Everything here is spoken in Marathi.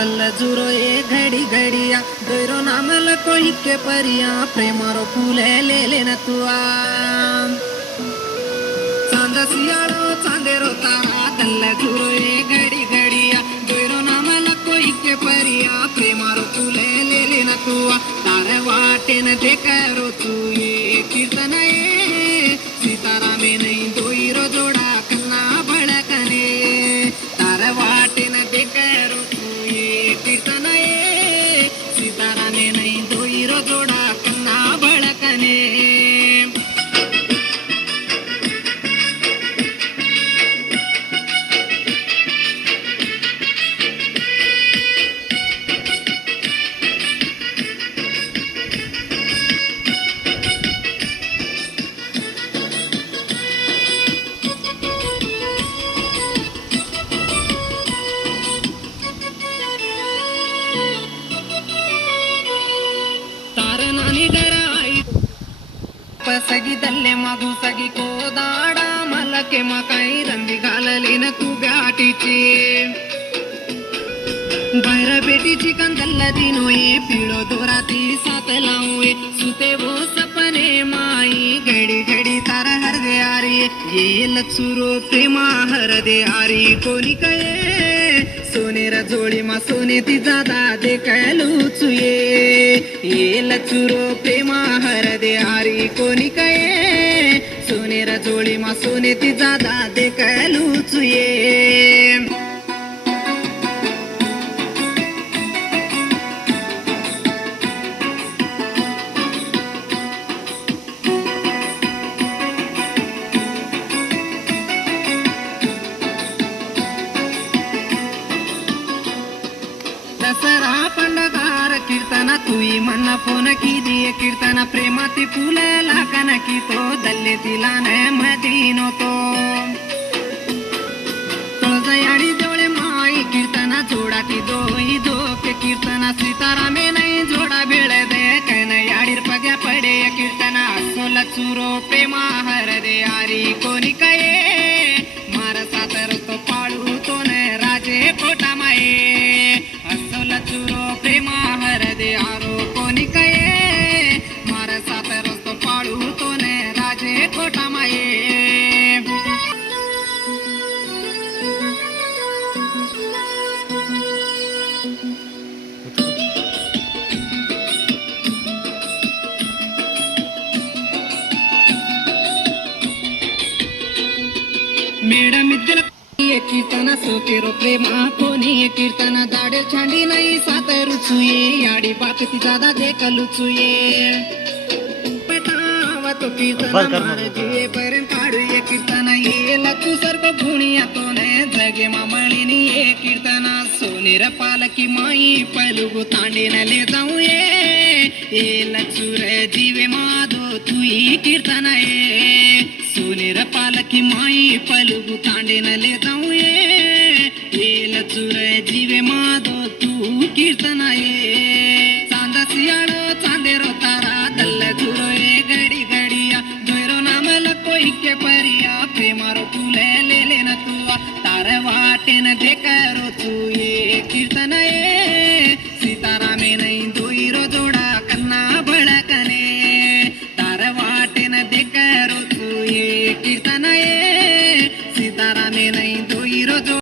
तल्ल जुरो ए घड़ी घड़िया दोरो नामल कोई के परिया प्रेमारो फूले ले लेना तुआ चांद सियाड़ो चांदेरो तारा तल्ल जुरो ए घड़ी घड़िया दोरो नामल कोई के परिया प्रेमारो फूले ले लेना तुआ तारे वाटे न देखरो तू ये कीर्तन ए सीतारामे नहीं दोईरो जोड़ा कन्ना बड़कने तारे वाटे न देखरो तू ये कीर्तन ए सीतारामे नहीं दोईरो जोड़ा कन्ना बड़कने सगिदल्ले मधु सगी को दाड़ा मलके मकाई रंदी घाललेन तू ब्याटीची बाहेर बेटीची कंदल्ला दिनोये पिळो दोराती साथ लावूये सुते वो सपने माई घडी घडी तार हर दे आरी ये लचुरो प्रेमा हर दे आरी कोणी कळे सोनेरा जोडी मा सोने ती जादा दे कळलुचुये ये लचुरो प्रेमा हर दे आरी कोणी कळे सोनेरा जोडी मा सोने ती जादा दे कळलुचुये दसरा पंडगार कीर्तन तुई मन फोन की दिए कीर्तन प्रेमाती फूल लाकन की तो दल्ले तिला न मदीनो तो तुळजायाडी जोडे माई कीर्तन जोडा की दोई दो के कीर्तन सीतारामे नहीं जोडा बेळ दे कन याडीर पग्या पडे कीर्तन सोल चुरो प्रेमा हर दे आरी कोणी कये मार सातर तो पाळू तो न राजे कोटा माये चुरो प्रेमा हर दे आरो कोणी कये मार सात रस्तो पाळू तो ने राजे कोटा माये ಮೇಡಮ್ ಇದ್ದಲ कीर्तन सोकेरो प्रेमा कोणी कीर्तन दाडे छांडी नाही सात रुचुये याडी बापती जादा देखलुचुये पटावा तो कीर्तन मारजिये पर्यंत काढूये कीर्तन ये लचू सर्व भुणिया तो ने जगे मामळीनी ये कीर्तन सोनेर पालकी माई पलुगु तांडीनले जाऊये ये लचू रे जीवे माधो तुई कीर्तन ये सोनेर पालकी माई पलुगु तांडीनले जाऊये ये लचू रे जीवे माधो तू कीर्तन ये चांद सियाळो चांदेरो तारा दल्ल जुरो ए घडी घडिया दोरो नामल कोई के परिया प्रेमारो फूले ले लेना तुआ तार वाटेन देखरो तू ये कीर्तन ये सीतारामे नहीं दोईरो जोडा कन्ना बळकने तार वाटेन देखरो तू ये कीर्तन ये सीतारामे नहीं दोईरो